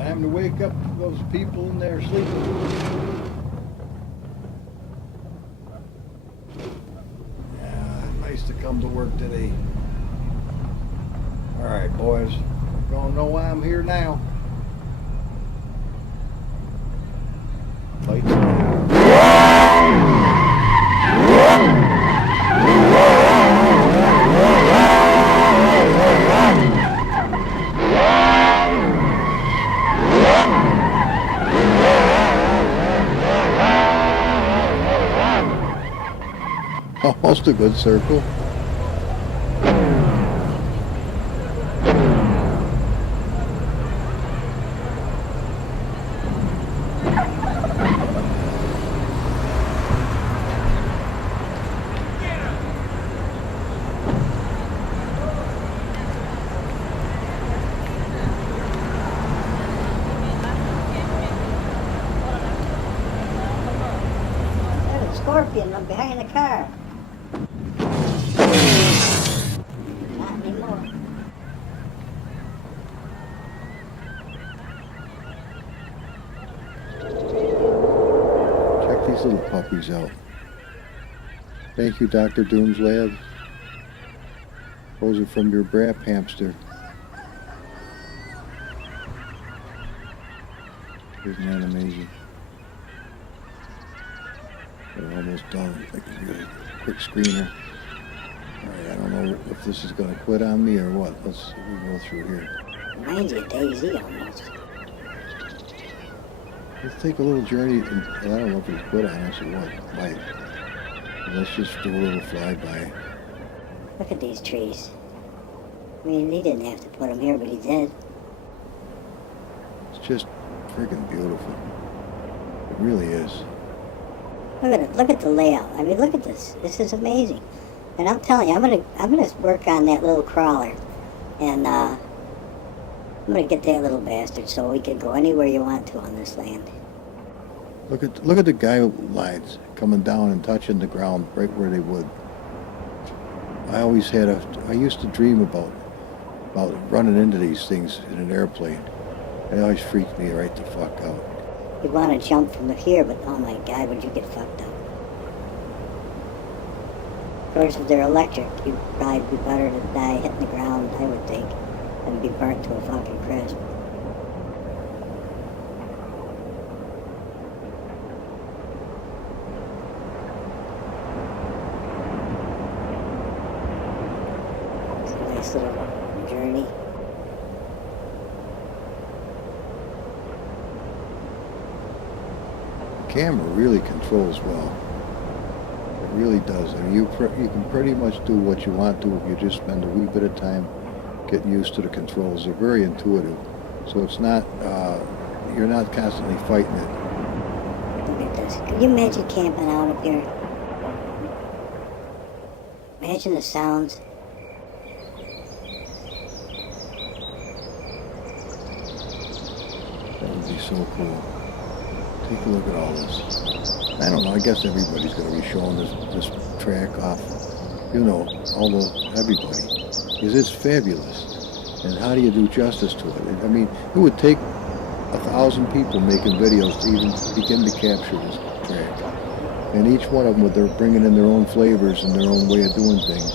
Time to wake up those people in there sleeping. Yeah, nice to come to work today. Alright, boys. You're gonna know why I'm here now. Lights on. Almost a good circle. There's a scorpion up behind the car. Not anymore. Check these little puppies out. Thank you, Dr. Doom's Lab. Those are from your brat hamster. Isn't that amazing? We're almost done. I can get a quick screener. Alright, I don't know if this is going to quit on me or what. Let's go through here. Reminds you of Daisy almost. Let's take a little journey, and I don't know if it's quit on us or what. Might. Let's just do a little flyby. Look at these trees. I mean, he didn't have to put them here, but he did. It's just friggin' beautiful. It really is. Look at it. Look at the layout. I mean, look at this. This is amazing. And I'm telling you, I'm gonna work on that little crawler, and I'm gonna get that little bastard so we can go anywhere you want to on this land. Look at the guidelines coming down and touching the ground right where they would. I used to dream about running into these things in an airplane. It always freaked me right the fuck out. You'd want to jump from here, but oh my God, would you get fucked up? Of course, if they're electric, you'd probably be better to die hitting the ground, I would think, than be burnt to a fucking crisp. It's a nice little journey. The camera really controls well. It really does. I mean, you can pretty much do what you want to if you just spend a wee bit of time getting used to the controls. They're very intuitive, so it's not you're not constantly fighting it. Look at this. Can you imagine camping out up here? Imagine the sounds. That would be so cool. Take a look at all this. I don't know, I guess everybody's going to be showing this track off, you know, everybody. Because it's fabulous. And how do you do justice to it? I mean, it would take 1,000 people making videos to even begin to capture this track. And each one of them, they're bringing in their own flavors and their own way of doing things.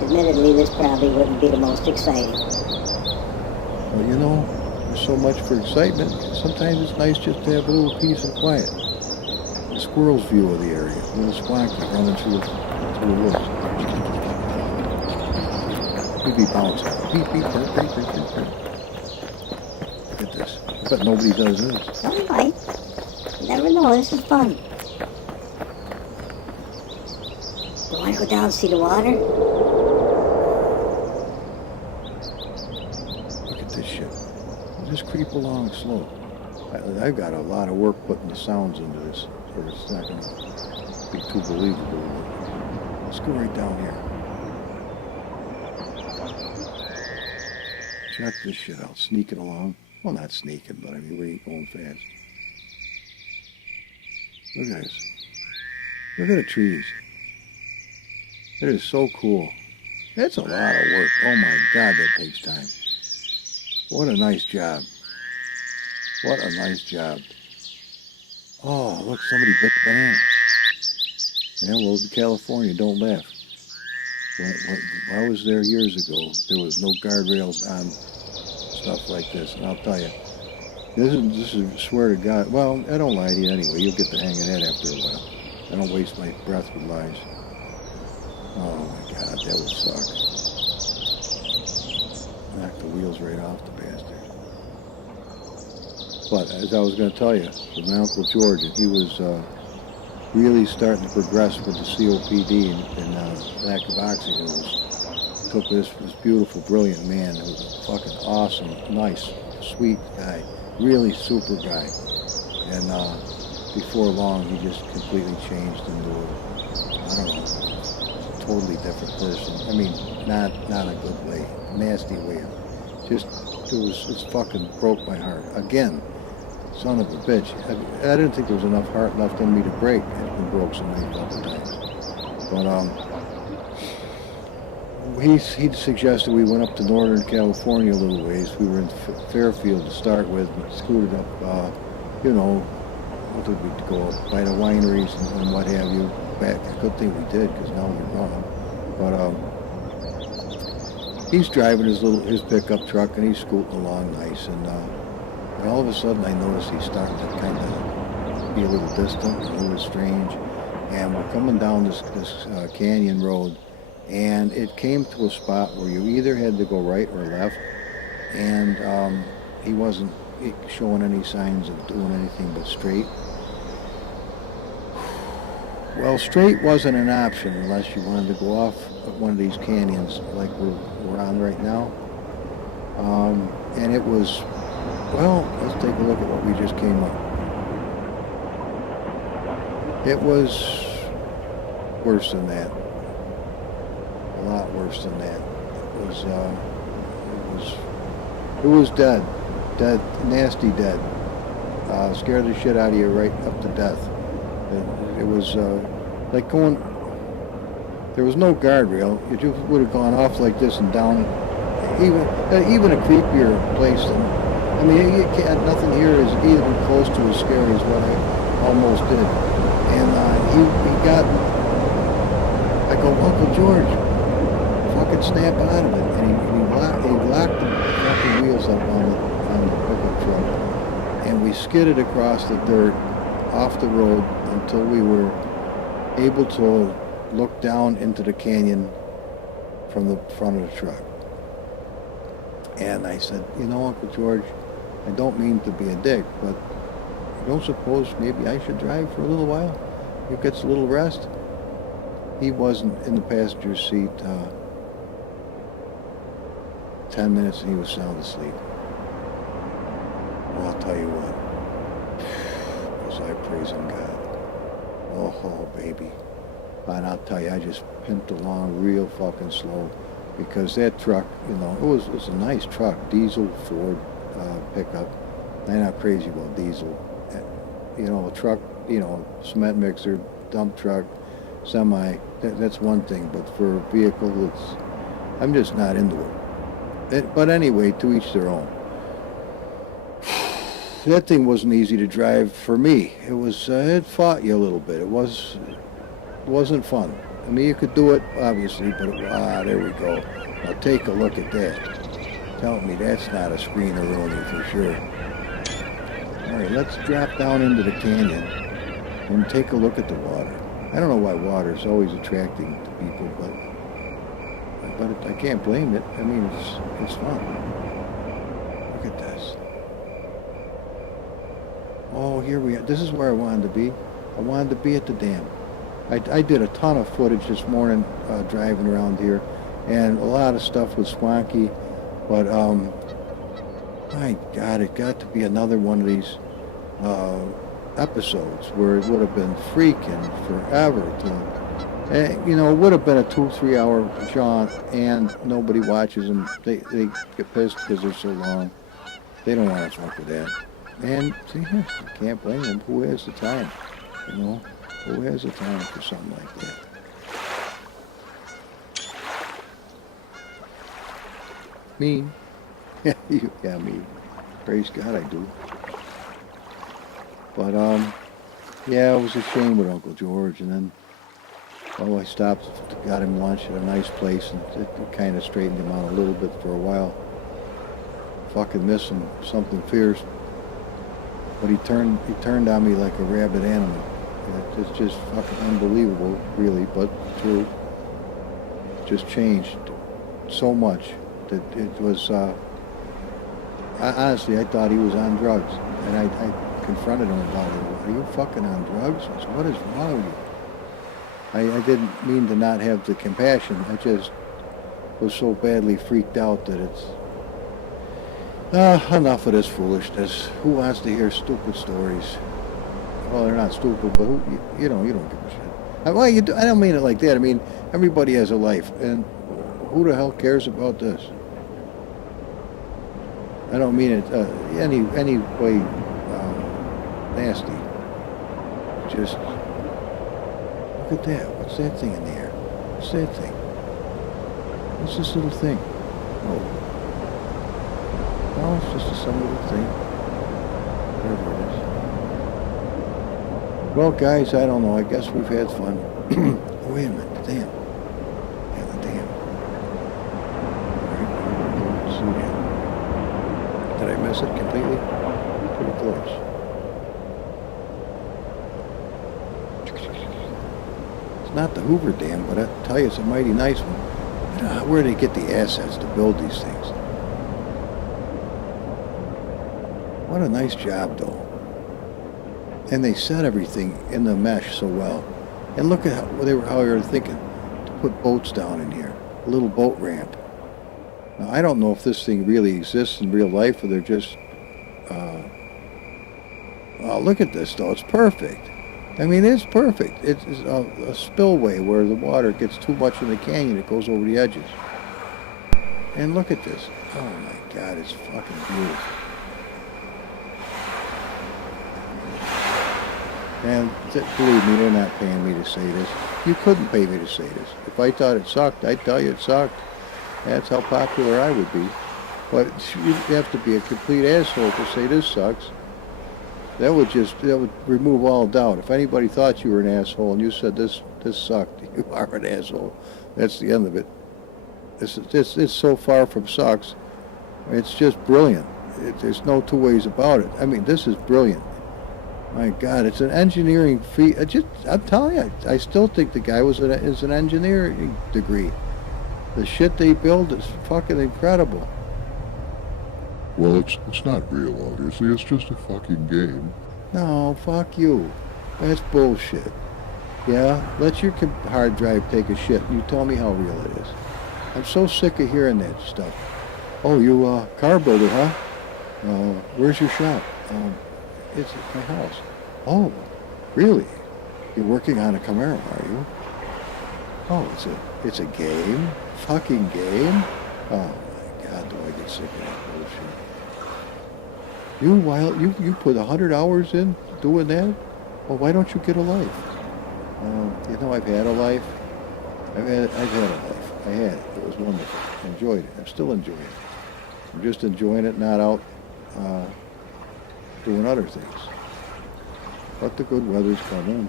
Admittedly, this probably wouldn't be the most exciting. Well, you know, there's so much for excitement. Sometimes it's nice just to have a little peace and quiet. The squirrel's view of the area. A little Squonkie running through the woods. He'd be bouncing. Beep, beep, burp, beep, beep, beep, beep. Look at this. I bet nobody does this. No, you might. You never know. This is fun. You want to go down and see the water? Look at this shit. Just creep along slow. I've got a lot of work putting the sounds into this, so it's not going to be too believable. Let's go right down here. Check this shit out. Sneaking along. Well, not sneaking, but I mean, we ain't going fast. Look at this. Look at the trees. It is so cool. That's a lot of work. Oh my God, that takes time. What a nice job. What a nice job. Oh, look, somebody bit the banana. Yeah, well, in California, don't laugh. When I was there years ago, there was no guardrails on stuff like this. And I'll tell you, this is, swear to God, well, I don't lie to you anyway. You'll get the hang of that after a while. I don't waste my breath with lies. Oh my God, that would suck. Knock the wheels right off the bastard. But as I was going to tell you, with my Uncle George, he was really starting to progress with the COPD and lack of oxygen. Took this beautiful, brilliant man who was a fucking awesome, nice, sweet guy, really super guy. And before long, he just completely changed into a, I don't know, a totally different person. I mean, not a good way, nasty way. It fucking broke my heart. Again, son of a bitch. I didn't think there was enough heart left in me to break. It's been broke so many fucking times. But he suggested we went up to Northern California a little ways. We were in Fairfield to start with, but scooted up, what did we go up? By the wineries and what have you. Back, a good thing we did, because now they're gone. But he's driving his pickup truck, and he's scooting along nice, and all of a sudden I noticed he's starting to kind of be a little distant, a little strange, and we're coming down this canyon road, and it came to a spot where you either had to go right or left, and he wasn't showing any signs of doing anything but straight. Well, straight wasn't an option unless you wanted to go off one of these canyons like we're on right now. And it was, well, let's take a look at what we just came up. It was worse than that. A lot worse than that. It was dead. Dead, nasty dead. Scared the shit out of you right up to death. It was like going, there was no guardrail. You just would have gone off like this and down, even a creepier place than, I mean, nothing here is even close to as scary as what I almost did. And he got, I go, Uncle George, fucking snap out of it. And he locked the fucking wheels up on the pickup truck. And we skidded across the dirt off the road until we were able to look down into the canyon from the front of the truck. And I said, you know, Uncle George, I don't mean to be a dick, but I don't suppose maybe I should drive for a little while? You get a little rest? He wasn't in the passenger seat 10 minutes and he was sound asleep. Well, I'll tell you what. Was I praising God? Oh, baby. And I'll tell you, I just pimped along real fucking slow because that truck, you know, it was a nice truck, diesel Ford pickup. I'm not crazy about diesel. You know, a truck, you know, cement mixer, dump truck, semi, that's one thing. But for a vehicle, I'm just not into it. But anyway, to each their own. That thing wasn't easy to drive for me. It was, it fought you a little bit. It wasn't fun. I mean, you could do it, obviously, but there we go. Now take a look at that. Tell me that's not a screener-only for sure. All right, let's drop down into the canyon and take a look at the water. I don't know why water is always attracting to people, but I can't blame it. I mean, it's fun. Look at this. Oh, here we are. This is where I wanted to be. I wanted to be at the dam. I did a ton of footage this morning driving around here, and a lot of stuff with Squonkie, but my God, it got to be another one of these episodes where it would have been freaking forever to, you know, it would have been a 2-3 hour jaunt, and nobody watches them. They get pissed because they're so long. They don't want to fuck with that. And see, you can't blame them. Who has the time? You know, who has the time for something like that? Mean. Yeah, yeah, mean. Praise God, I do. But, yeah, it was a shame with Uncle George. And then, oh, I stopped, got him lunch at a nice place, and it kind of straightened him out a little bit for a while. Fucking miss him, something fierce. But he turned on me like a rabid animal. It's just fucking unbelievable, really, but true. Just changed so much that it was, honestly, I thought he was on drugs. And I confronted him about it. Are you fucking on drugs? I said, what is wrong with you? I didn't mean to not have the compassion. I just was so badly freaked out that it's, enough of this foolishness. Who wants to hear stupid stories? Well, they're not stupid, but who, you don't give a shit. Well, you do, I don't mean it like that. I mean, everybody has a life, and who the hell cares about this? I don't mean it any way nasty. Just look at that. What's that thing in the air? What's that thing? What's this little thing? Oh. No, it's just some little thing. Whatever it is. Well, guys, I don't know. I guess we've had fun. Oh, wait a minute. Damn. Yeah, the dam. Alright, see that. Did I miss it completely? Pretty close. It's not the Hoover Dam, but I tell you, it's a mighty nice one. Where do they get the assets to build these things? What a nice job, though. And they set everything in the mesh so well. And look at how they were thinking to put boats down in here, a little boat ramp. Now, I don't know if this thing really exists in real life, or they're just. Oh, look at this, though. It's perfect. I mean, it's perfect. It's a spillway where the water gets too much in the canyon. It goes over the edges. And look at this. Oh my God, it's fucking beautiful. And believe me, they're not paying me to say this. You couldn't pay me to say this. If I thought it sucked, I'd tell you it sucked. That's how popular I would be. But you have to be a complete asshole to say this sucks. That would remove all doubt. If anybody thought you were an asshole and you said this sucked, you are an asshole. That's the end of it. It's so far from sucks. It's just brilliant. There's no two ways about it. I mean, this is brilliant. My God, it's an engineering feat. I'm telling you, I still think the guy is an engineering degree. The shit they build is fucking incredible. Well, it's not real, obviously. It's just a fucking game. No, fuck you. That's bullshit. Yeah, let your hard drive take a shit and you tell me how real it is. I'm so sick of hearing that stuff. Oh, you car builder, huh? Where's your shop? It's at my house. Oh, really? You're working on a Camaro, are you? Oh, it's a game? Fucking game? Oh my God, do I get sick of that bullshit. You put 100 hours in doing that? Well, why don't you get a life? I've had a life. I've had a life. I had it. It was wonderful. I enjoyed it. I'm still enjoying it. I'm just enjoying it, not out doing other things. But the good weather's coming.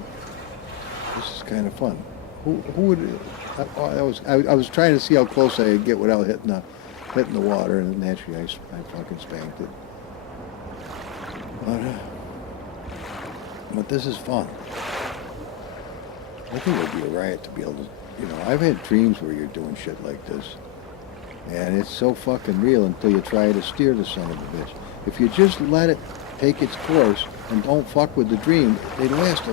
This is kind of fun. Who would? I was trying to see how close I could get without hitting the water, and naturally I fucking spanked it. But this is fun. I think it would be a riot to be able to, I've had dreams where you're doing shit like this. And it's so fucking real until you try to steer the son of a bitch. If you just let it take its course and don't fuck with the dream, they last they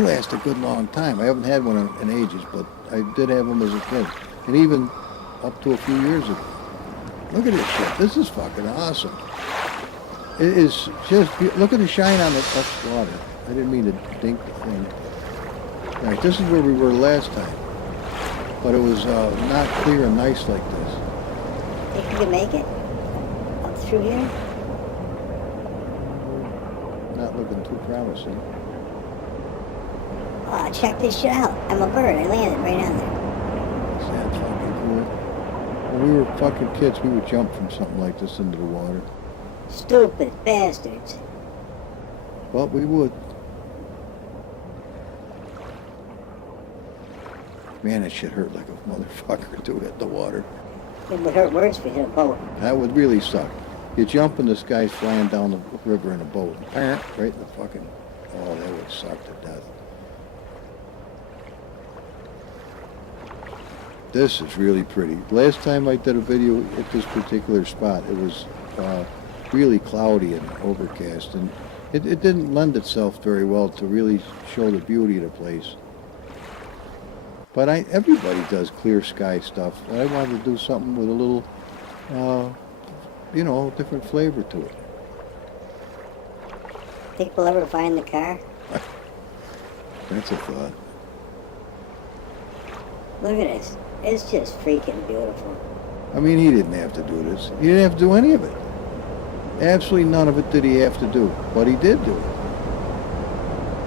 last a good long time. I haven't had one in ages, but I did have them as a kid. And even up to a few years ago. Look at this shit. This is fucking awesome. It is just, look at the shine on the touched water. I didn't mean to dink the thing. All right, this is where we were last time. But it was not clear and nice like this. Think you can make it? Up through here? Not looking too promising. Oh, check this shit out. I'm a bird. I landed right on there. Is that fucking cool? Well, we were fucking kids, we would jump from something like this into the water. Stupid bastards. But we would. Man, that shit hurt like a motherfucker to hit the water. It would hurt worse if you hit a boat. That would really suck. You jump and this guy's flying down the river in a boat. Right in the fucking... Oh, that would suck to death. This is really pretty. Last time I did a video at this particular spot, it was really cloudy and overcast, and it didn't lend itself very well to really show the beauty of the place. But everybody does clear sky stuff. I wanted to do something with a little, you know, different flavor to it. Think we'll ever find the car? That's a thought. Look at this. It's just freaking beautiful. I mean, he didn't have to do this. He didn't have to do any of it. Absolutely none of it did he have to do. But he did do it.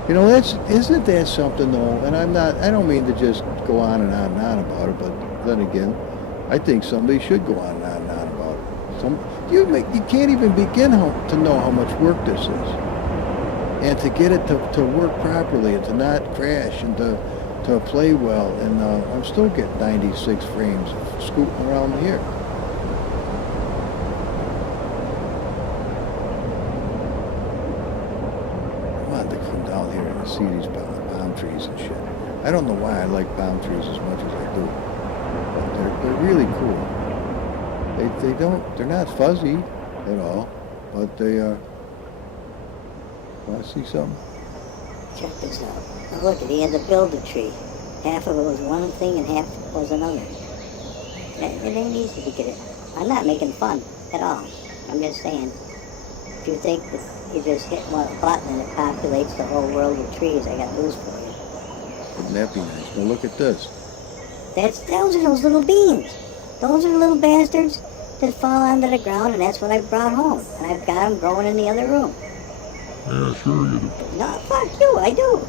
You know, isn't that something though? And I don't mean to just go on and on and on about it, but then again, I think somebody should go on and on and on about it. You can't even begin to know how much work this is. And to get it to work properly and to not crash and to play well. And I'm still getting 96 frames scooting around here. I wanted to come down here and see these palm trees and shit. I don't know why I like palm trees as much as I do. But they're really cool. They're not fuzzy at all, but they are. Want to see something? Check this out. Now look, he had to build a tree. Half of it was one thing and half was another. It ain't easy to get it. I'm not making fun at all. I'm just saying, if you think that you just hit one button and it populates the whole world with trees, I got news for you. Wouldn't that be nice? Now look at this. Those are those little beans. Those are little bastards that fall onto the ground, and that's what I brought home. And I've got them growing in the other room. Yeah, sure you do. No, fuck you, I do.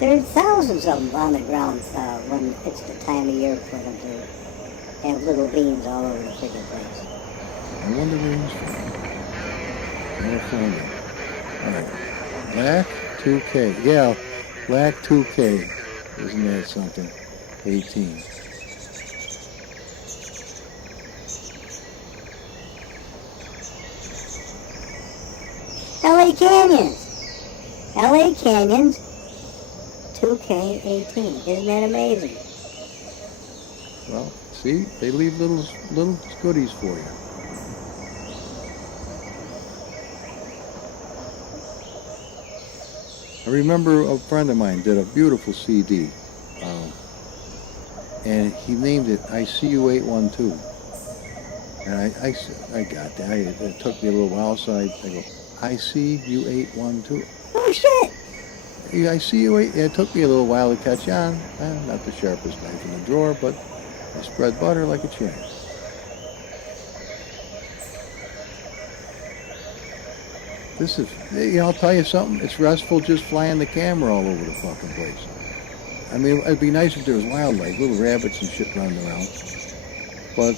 There's thousands of them on the ground when it's the time of year for them to have little beans all over the freaking place. I wonder where he's from. California. Alright. Black 2K. Yeah, Black 2K. Isn't that something? 18. L.A. Canyons. L.A. Canyons 2K18. Isn't that amazing? Well, see, they leave little goodies for you. I remember a friend of mine did a beautiful CD, and he named it I See You 812. And I got that. It took me a little while, so I go, I see you 812. Oh shit! Yeah, I see you 8. It took me a little while to catch on. Not the sharpest knife in the drawer, but I spread butter like a champ. This is, you know, I'll tell you something. It's restful just flying the camera all over the fucking place. I mean, it'd be nice if there was wildlife, little rabbits and shit running around. But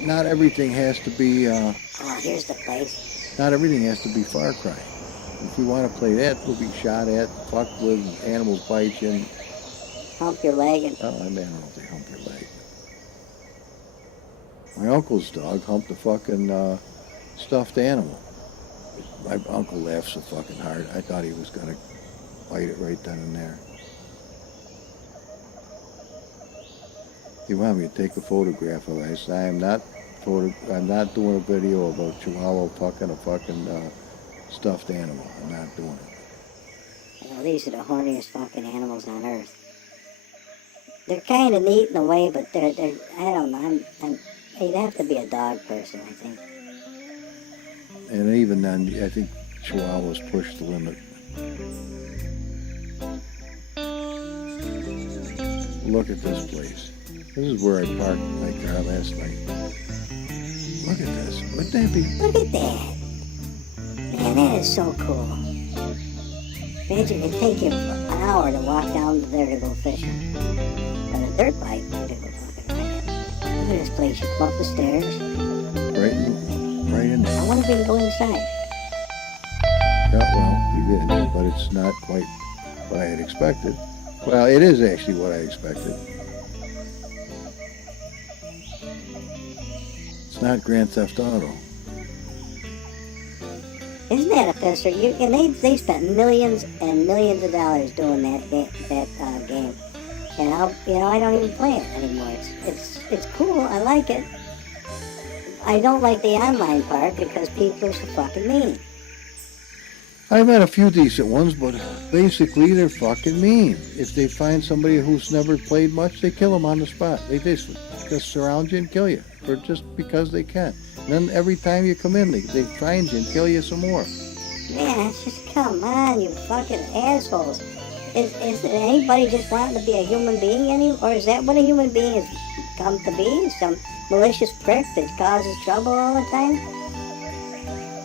not everything has to be. Oh, here's the place. Not everything has to be Far Cry. If we want to play that, we'll be shot at, fucked with, animals bite you. And, Hump your leg and... oh, I don't know if they hump your leg. My uncle's dog humped a fucking stuffed animal. My uncle laughed so fucking hard, I thought he was going to bite it right then and there. He wanted me to take a photograph of it. I said, I'm not doing a video about Chihuahua fucking a fucking stuffed animal. I'm not doing it. Well, these are the horniest fucking animals on earth. They're kind of neat in a way, but they're I don't know, you'd have to be a dog person, I think. And even then, I think Chihuahuas push the limit. Look at this place. This is where I parked my car last night. Look at this. Wouldn't that be? Look at that. Man, that is so cool. Imagine it'd take you an hour to walk down there to go fishing. But a dirt bike to go of this place. You come up the stairs. Right in there. I wonder if we can go inside. Yeah, well, you did, but it's not quite what I had expected. Well, it is actually what I expected. It's not Grand Theft Auto. Isn't that a pisser? And they spent millions and millions of dollars doing that game. And I don't even play it anymore. It's cool. I like it. I don't like the online part because people are so fucking mean. I've had a few decent ones, but basically they're fucking mean. If they find somebody who's never played much, they kill them on the spot. They just surround you and kill you, or just because they can. And then every time you come in, they find you and kill you some more. Man, it's just, come on, you fucking assholes. Is anybody just wanting to be a human being anymore? Or is that what a human being has come to be? Some malicious prick that causes trouble all the time?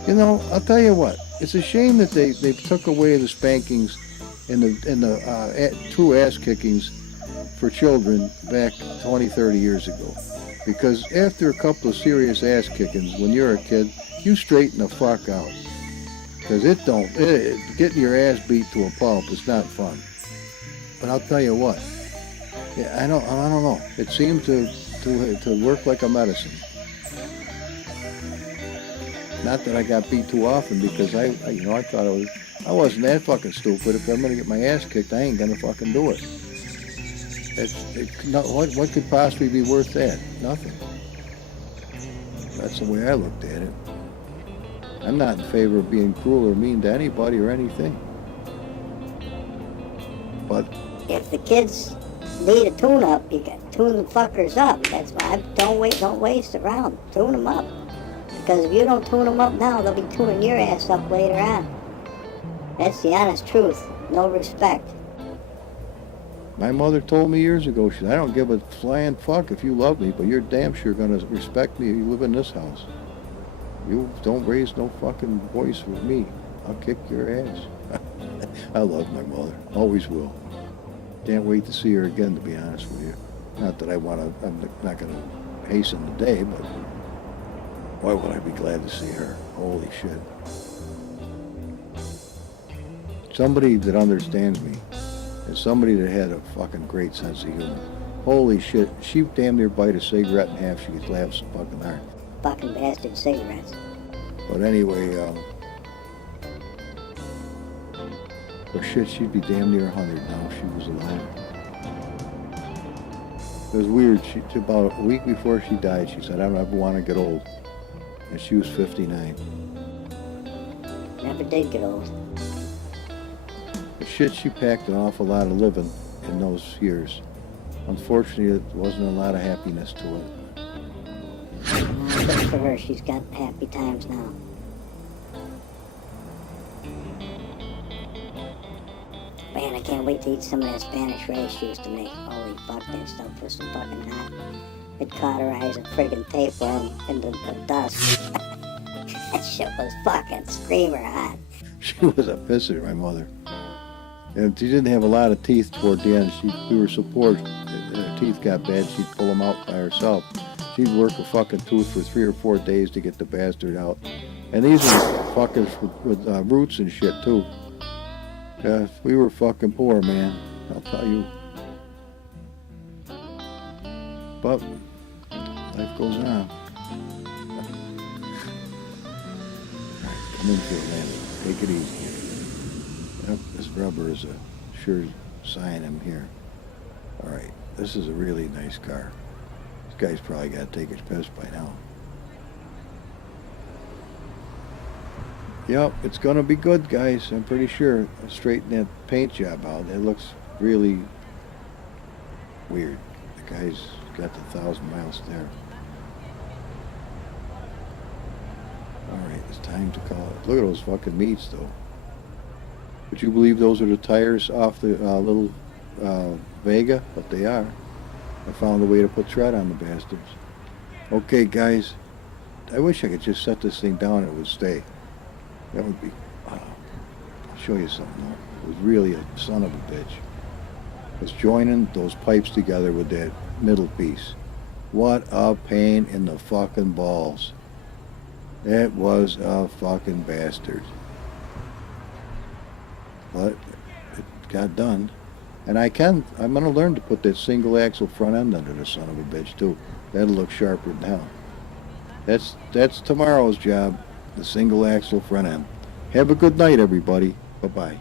You know, I'll tell you what. It's a shame that they took away the spankings and the true ass kickings for children back 20, 30 years ago. Because after a couple of serious ass kickings, when you're a kid, you straighten the fuck out. Because getting your ass beat to a pulp is not fun. But I'll tell you what, I don't know. It seemed to work like a medicine. Not that I got beat too often, because I thought I wasn't that fucking stupid. If I'm gonna get my ass kicked, I ain't gonna fucking do it. What could possibly be worth that? Nothing. That's the way I looked at it. I'm not in favor of being cruel or mean to anybody or anything. But if the kids need a tune-up, you got tune the fuckers up. That's why don't waste around. Tune them up. Because if you don't tune them up now, they'll be tuning your ass up later on. That's the honest truth. No respect. my mother told me years ago, she said, I don't give a flying fuck if you love me, but you're damn sure going to respect me if you live in this house. You don't raise no fucking voice with me. I'll kick your ass. I love my mother. Always will. Can't wait to see her again, to be honest with you. Not that I'm not going to hasten the day, but why would I be glad to see her? Holy shit. Somebody that understands me, and somebody that had a fucking great sense of humor. Holy shit, she damn near bite a cigarette in half, she could laugh so fucking hard. Fucking bastard cigarettes. But anyway, oh shit, she'd be damn near 100 now if she was alive. It was weird. About a week before she died, she said, I don't ever want to get old. And she was 59. Never did get old. But shit, she packed an awful lot of living in those years. Unfortunately, there wasn't a lot of happiness to it. Good for her, she's got happy times now. Man, I can't wait to eat some of that Spanish rice she used to make. Holy fuck, that stuff was so fucking hot. It cauterized a friggin' tapeworm into the dust. That shit was fucking screamer hot. She was a pisser, my mother. And she didn't have a lot of teeth toward the end. We were so poor, her teeth got bad, she'd pull them out by herself. She'd work a fucking tooth for 3 or 4 days to get the bastard out. And these are fuckers with roots and shit, too. Yeah, we were fucking poor, man. I'll tell you. But life goes on. Come in for a minute. Take it easy. Yep, this rubber is a sure sign I'm here. All right, this is a really nice car. This guy's probably got to take his piss by now. Yep, it's going to be good, guys. I'm pretty sure. I'll straighten that paint job out. It looks really weird. The guy's got the 1,000 miles there. All right, it's time to call it. Look at those fucking meats, though. Would you believe those are the tires off the little Vega? But they are. I found a way to put tread on the bastards. Okay, guys. I wish I could just set this thing down and it would stay. That would be... I'll show you something, though. It was really a son of a bitch. It's joining those pipes together with that middle piece. What a pain in the fucking balls. It was a fucking bastard. But it got done. And I'm going to learn to put that single axle front end under the son of a bitch too. That'll look sharper than hell. That's tomorrow's job, the single axle front end. Have a good night, everybody. Bye-bye.